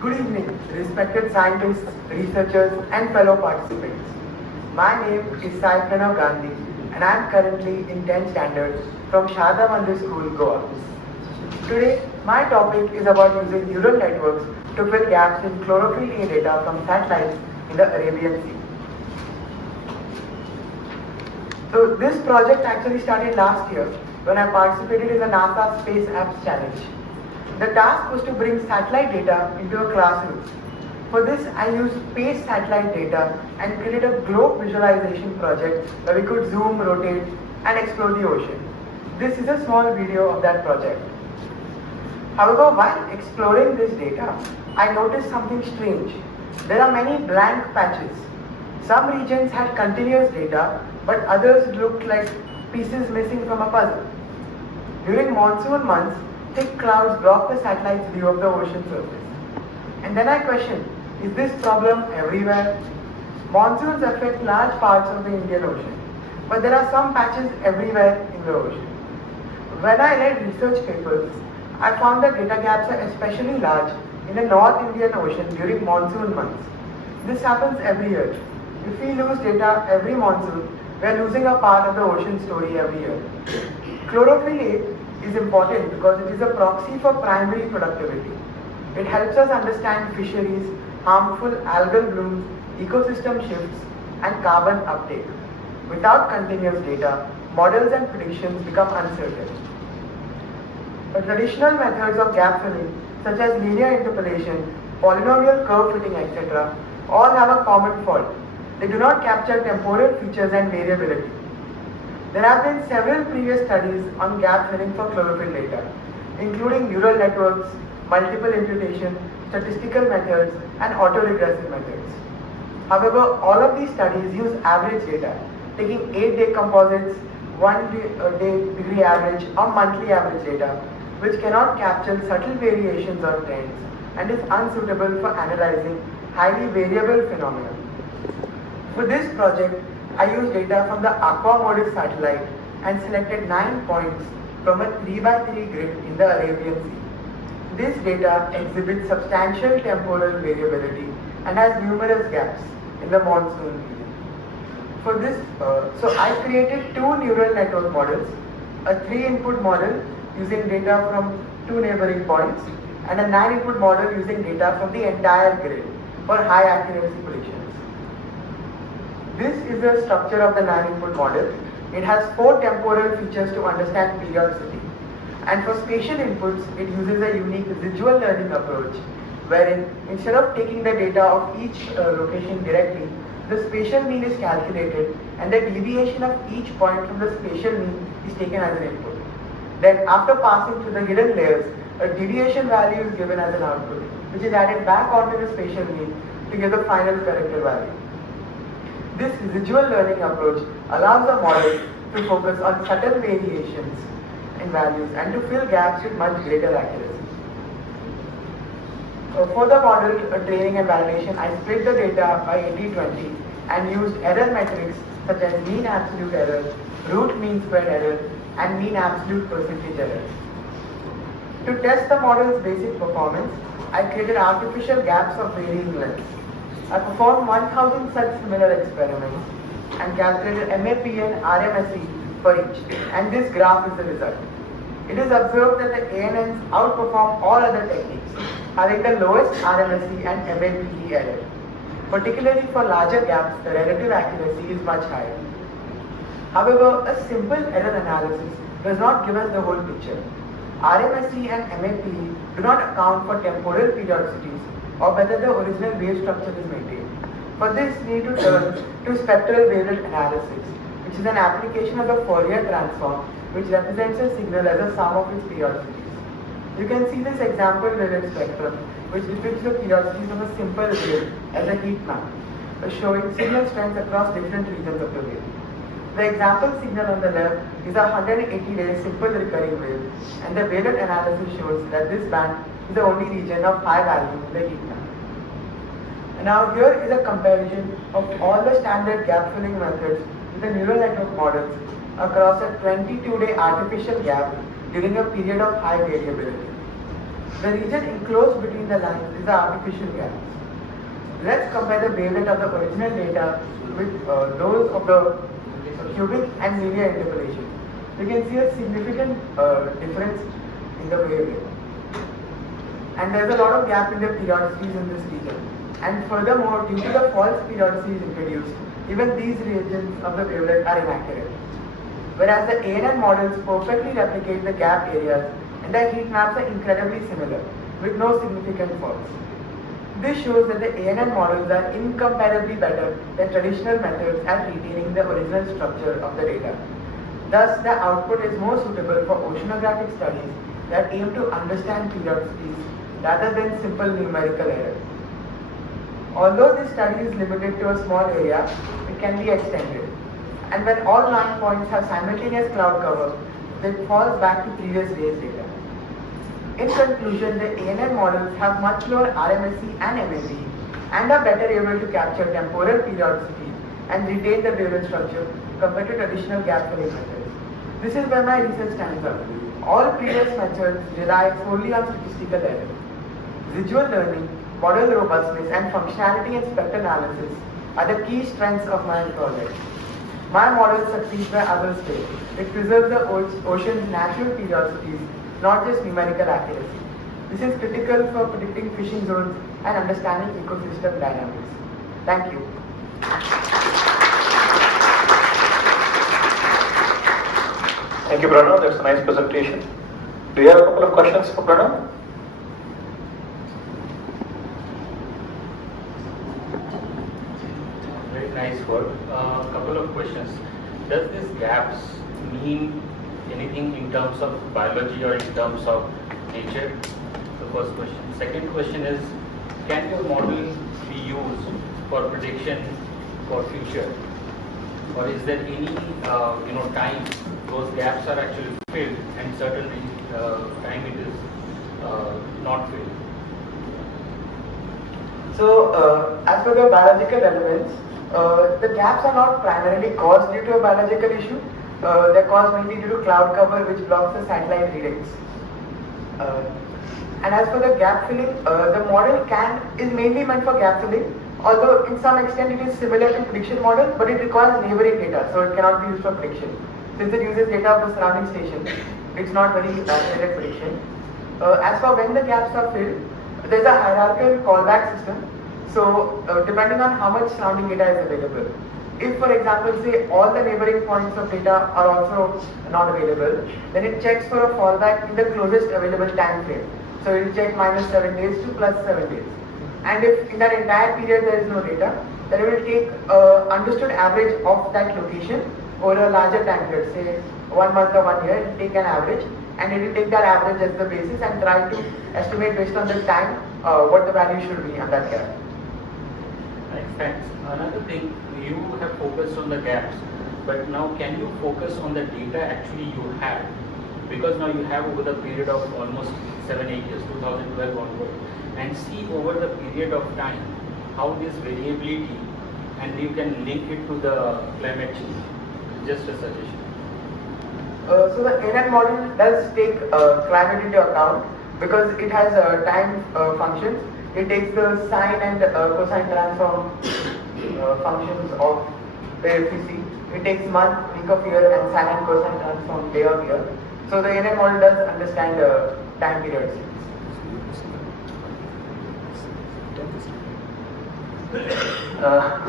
Good evening, respected scientists, researchers, and fellow participants. My name is Pranav Gandhi, and I am currently in 10th standard from Sharada Mandir School, Goa. Today, my topic is about using neural networks to fill gaps in Chlorophyll-A data from satellites in the Arabian Sea. So this project actually started last year when I participated in the NASA Space Apps Challenge. The task was to bring satellite data into a classroom. For this, I used space satellite data and created a globe visualization project where we could zoom, rotate, and explore the ocean. This is a small video of that project. However, while exploring this data, I noticed something strange. There are many blank patches. Some regions had continuous data, but others looked like pieces missing from a puzzle. During monsoon months, thick clouds block the satellite's view of the ocean surface. And then I questioned, is this problem everywhere? Monsoons affect large parts of the Indian Ocean, but there are some patches everywhere in the ocean. When I read research papers, I found that data gaps are especially large in the North Indian Ocean during monsoon months. This happens every year. If we lose data every monsoon, we are losing a part of the ocean story every year. Chlorophyll-A is important because it is a proxy for primary productivity. It helps us understand fisheries, harmful algal blooms, ecosystem shifts, and carbon uptake. Without continuous data, models and predictions become uncertain. The traditional methods of gap filling, such as linear interpolation, polynomial curve fitting, etc., all have a common fault. They do not capture temporal features and variability. There have been several previous studies on gap filling for chlorophyll data, including neural networks, multiple imputation, statistical methods, and autoregressive methods. However, all of these studies use average data, taking 8-day composites, 1-day degree average, or monthly average data, which cannot capture subtle variations or trends and is unsuitable for analyzing highly variable phenomena. For this project, I used data from the Aqua Modis satellite and selected 9 points from a 3x3 grid in the Arabian Sea. This data exhibits substantial temporal variability and has numerous gaps in the monsoon period. For this, I created 2 neural network models, a 3-input model using data from 2 neighboring points, and a 9-input model using data from the entire grid for high accuracy predictions. This is the structure of the 9-input model. It has 4 temporal features to understand periodicity. And for spatial inputs, it uses a unique residual learning approach, wherein instead of taking the data of each location directly, the spatial mean is calculated and the deviation of each point from the spatial mean is taken as an input. Then after passing through the hidden layers, a deviation value is given as an output, which is added back onto the spatial mean to give the final corrected value. This residual learning approach allows the model to focus on subtle variations in values and to fill gaps with much greater accuracy. For the model training and validation, I split the data by 80-20 and used error metrics such as mean absolute error, root mean squared error, and mean absolute percentage error. To test the model's basic performance, I created artificial gaps of varying lengths. I performed 1000 such similar experiments and calculated MAP and RMSE for each, and this graph is the result. It is observed that the ANNs outperform all other techniques, having the lowest RMSE and MAPE error. Particularly for larger gaps, the relative accuracy is much higher. However, a simple error analysis does not give us the whole picture. RMSE and MAPE do not account for temporal periodicities or whether the original wave structure is maintained. For this, we need to turn to spectral wavelet analysis, which is an application of the Fourier transform, which represents a signal as a sum of its periodicities. You can see this example wavelet spectrum, which depicts the periodicities of a simple wave as a heat map, showing signal strengths across different regions of the wave. The example signal on the left is a 180-day simple recurring wave, and the wavelet analysis shows that this band is the only region of high value in the heat map. And now here is a comparison of all the standard gap filling methods with the neural network models across a 22-day artificial gap during a period of high variability. The region enclosed between the lines is the artificial gap. Let's compare the wavelength of the original data with those of the cubic and linear interpolation. You can see a significant difference in the wavelength. And there's a lot of gap in the periodicities in this region. And furthermore, due to the false periodicities introduced, even these regions of the wavelength are inaccurate. Whereas the ANN models perfectly replicate the gap areas and the heat maps are incredibly similar, with no significant faults. This shows that the ANN models are incomparably better than traditional methods at retaining the original structure of the data. Thus, the output is more suitable for oceanographic studies that aim to understand periodicities rather than simple numerical error. Although this study is limited to a small area, it can be extended. And when all line points have simultaneous cloud cover, it falls back to previous day's data. In conclusion, the ANN models have much lower RMSE and MAP and are better able to capture temporal periodicity and retain the wavelength structure compared to traditional gap filling methods. This is where my research stands up. All previous methods rely solely on statistical error. Visual learning, model robustness, and functionality and spectral analysis are the key strengths of my project. My model succeeds where others fail. It preserves the ocean's natural periodicities, not just numerical accuracy. This is critical for predicting fishing zones and understanding ecosystem dynamics. Thank you. Thank you, Pranav. That's a nice presentation. Do you have a couple of questions for Pranav? Very nice work. Couple of questions. Does these gaps mean anything in terms of biology or in terms of nature? The first question. Second question is, can your model be used for prediction for future, or is there any time those gaps are actually filled and certain time it is not filled? So, as per the biological relevance, the gaps are not primarily caused due to a biological issue. They're caused mainly due to cloud cover, which blocks the satellite readings. And as for the gap filling, the model is mainly meant for gap filling, although in some extent it is similar to prediction model, but it requires neighboring data, so it cannot be used for prediction. Since it uses data of the surrounding station, it's not very accurate prediction. As for when the gaps are filled, there's a hierarchical callback system. So depending on how much surrounding data is available. If, for example, say all the neighboring points of data are also not available, then it checks for a fallback in the closest available time frame. So it will check -7 days to +7 days. And if in that entire period there is no data, then it will take understood average of that location over a larger time period, say 1 month or 1 year. It will take an average, and it will take that average as the basis and try to estimate based on the time what the value should be on that gap. Thanks. Another thing, you have focused on the gaps, but now can you focus on the data actually you have? Because now you have over the period of almost 7-8 years, 2012 onward, and see over the period of time how this variability, and you can link it to the climate change. Just a suggestion. So the ANN model does take climate into account because it has time functions. It takes the sine and cosine transform functions of the FEC. It takes month, week of year, and sine and cosine transform day of year. So the ANN model does understand time periods.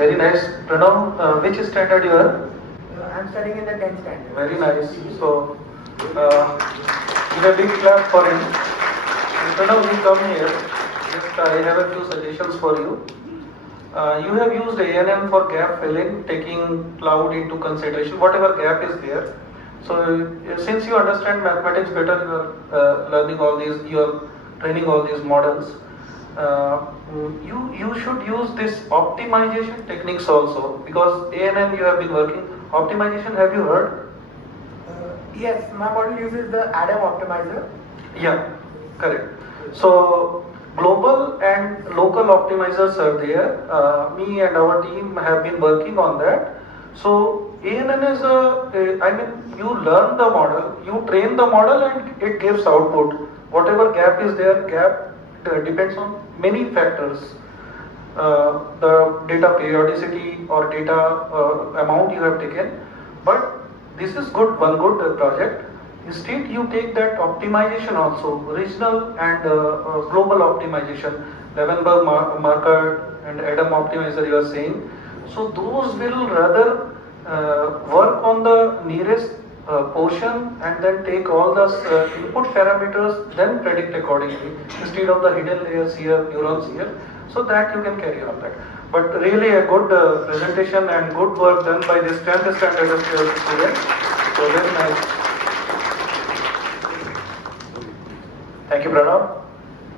Very nice. Pranav, which standard you are? I'm studying in the 10th standard. Very nice. So, give a big clap for him. And Pranav, you come here. Just I have a few suggestions for you. You have used ANN for gap filling, taking cloud into consideration, whatever gap is there. So, since you understand mathematics better, you are learning all these, you are training all these models. You should use this optimization techniques also, because ANN you have been working. Optimization, have you heard? Yes, my model uses the Adam optimizer. Yeah, correct. So global and local optimizers are there. Me and our team have been working on that. So ANN is you learn the model, you train the model and it gives output. Whatever gap is there, gap depends on many factors. The data periodicity or data amount you have taken. But this is one good project. Instead, you take that optimization also, regional and global optimization, Levenberg marker and Adam optimizer you are saying. So those will rather work on the nearest portion and then take all the input parameters, then predict accordingly instead of the hidden layers here, neurons here. So that you can carry on that. But really a good presentation and good work done by this 10th standard students. So very nice. Thank you, Pranav.